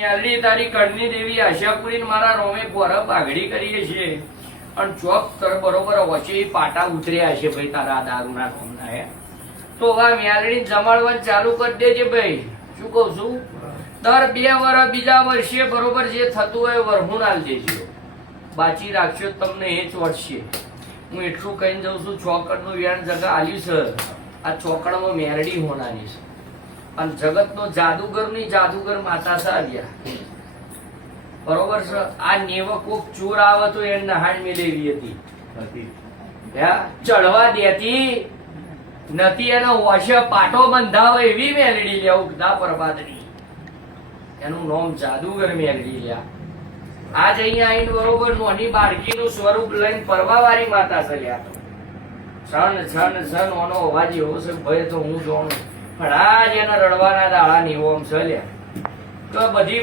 મેલડી તારી કડની દેવી આશાપુરી મારા રોમે પોરા પાઘડી કરીએ છીએ અને ચોક બરોબર વચ્ચે પાટા ઉતર્યા છે ભાઈ તારા દારૂના રોમના હે તો હવે મેલડી જમાડવાનું ચાલુ કરી દેજે ભાઈ. શું કઉ છું, દર 2 વર્ષ બીજા વર્ષે બરોબર જે થતું હોય વરહુણ આલ દેજો. બાચી રાખશો તમને એ ચોટશે. હું એટલું કહીને જઉં છું, ચોકડનું વ્યાણ જગા આલ્યું છે. આ ચોકડમાં મેરડી હોનારી છે અને જગતનો જાદુગર ની જાદુગર માતા છે આવ્યા. બરોબર છે. આ નેવ કોક ચોર આવે તો એને નહાણ મેલેવી હતી, ચડવા દેતી નથી. એનો વોશ પાટો બંધાવે એવી મેલડી લ્યા ઉગતા પ્રભાતની. એનું નામ જાદુગર મેલડી લ્યા. આજ અહીંયા આવીને બરોબર નોની બાળકીનું સ્વરૂપ લઈને પરવાવાળી માતા છે લ્યા. છન છન છન ઓનો અવાજ એવો છે ભાઈ તો હું જોણું, પણ આજ એના રડવાના દાડા ની ઓમ છે લ્યા. તો બધી